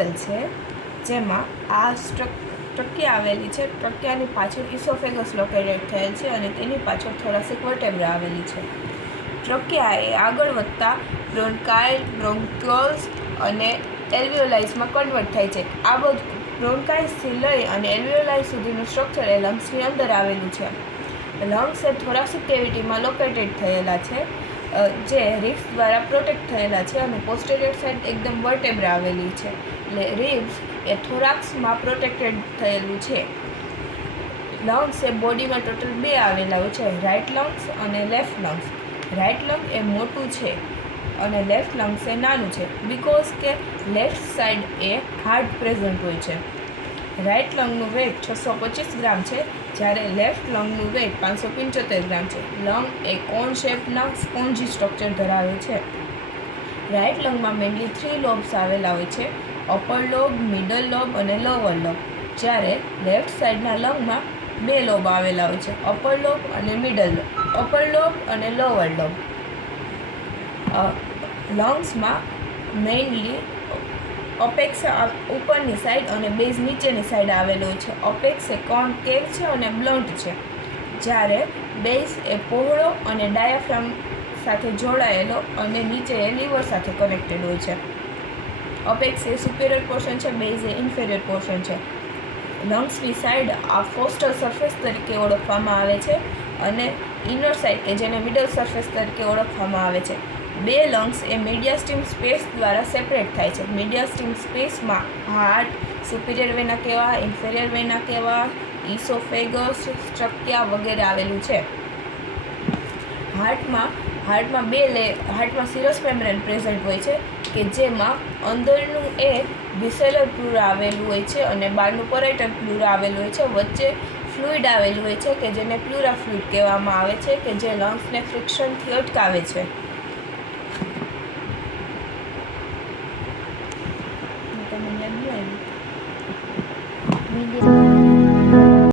મॉडल है जेमां आ ट्रकिया आवेली है। ट्रकियानी पाछळ इसोफेगस लोकेटेड थयेल छे अने तेनी पाछळ थोरासिक वर्टेब्रा आवेली है। ट्रकिया ए आगळ वधता ब्रोंकाइल, ब्रोंक्योल्स अने एल्वियोलाइज में कन्वर्ट थाय छे। आ बधुं ब्रोंकाइल्स थी लई अने एल्वियोलाइज सुधीनुं स्ट्रक्चर ए लंग्सनी अंदर आवेलुं छे। लंग्स ए थोरासिक केविटी में लोकेटेड थयेला छे जे रिब्स द्वारा प्रोटेक्ट थयेला छे अने पोस्टेरियर साइड एकदम वर्टेब्रा आवेली छे। એટલે रिब्स ए थोराक्स में प्रोटेक्टेड थयेलुं छे। लंग्स ए बॉडी में टोटल बे आवेला होय छे, राइट लंग्स अने लेफ्ट लंग्स। राइट लंग ए मोटुं छे अने लेफ्ट लंग्स ए नानुं छे बिकॉज के लेफ्ट साइड ए हार्ट प्रेजेंट होय छे। राइट लंगनुं वेट 625 ग्राम है, જ્યારે लेफ्ट लंगनुं वेट 575 ग्राम है। लंग ए कोन शेपना स्पोन्जी स्ट्रक्चर धरावे छे। राइट लंग में मेनली 3 लोब्स आवेला होय छे, अपर लोब, मिडल लोब अने लोअर लोब। જ્યારે लेफ्ट साइडना लंग में 2 लोब आवेला होय छे, अपर लोब अने मिडल लोब, अपर लोब अने लोअर लोब। लंग्स में मेनली अपेक्स उपरनी साइड और बेज नीचेनी साइड आवेलो छे। अपेक्स ए कॉनकेव छे और ब्लंट छे, ज्यारे बेज ए पહોળો और डायाफ्राम साथे जोड़ायेलो और नीचे ए लीवर साथे कनेक्टेड होय छे। अपेक्स ए सुपीरियर पोर्शन है, बेज ए इन्फेरियर पोर्शन है। लंग्सनी साइड आ फोस्टल सरफेस तरीके ओळखवामां आवे छे अने इनर साइड के जेने मिडल सरफेस तरीके ओळखवामां आवे छे। 2 लंग्स ए मीडियास्टीम स्पेस द्वारा सेपरेट थाय छे। मीडियास्टीम स्पेस में heart, superior vena cava, inferior vena cava, oesophagus, trachea वगैरह आवेलुं छे। हार्ट में सीरस मेम्ब्रेन प्रेजेंट होय छे के जेमां अंदरनुं ए विसेलर प्लूरा आवेलुं होय छे अने बहारनुं पराइटल प्लूरा आवेलुं होय छे। वच्चे फ्लूइड आवेलुं होय छे के जेने प्लूरा फ्लूइड कहेवामां आवे छे के जे लंग्सने फ्रिक्शनथी अटकावे छे। તમને યાદ નહીં આવ્યું?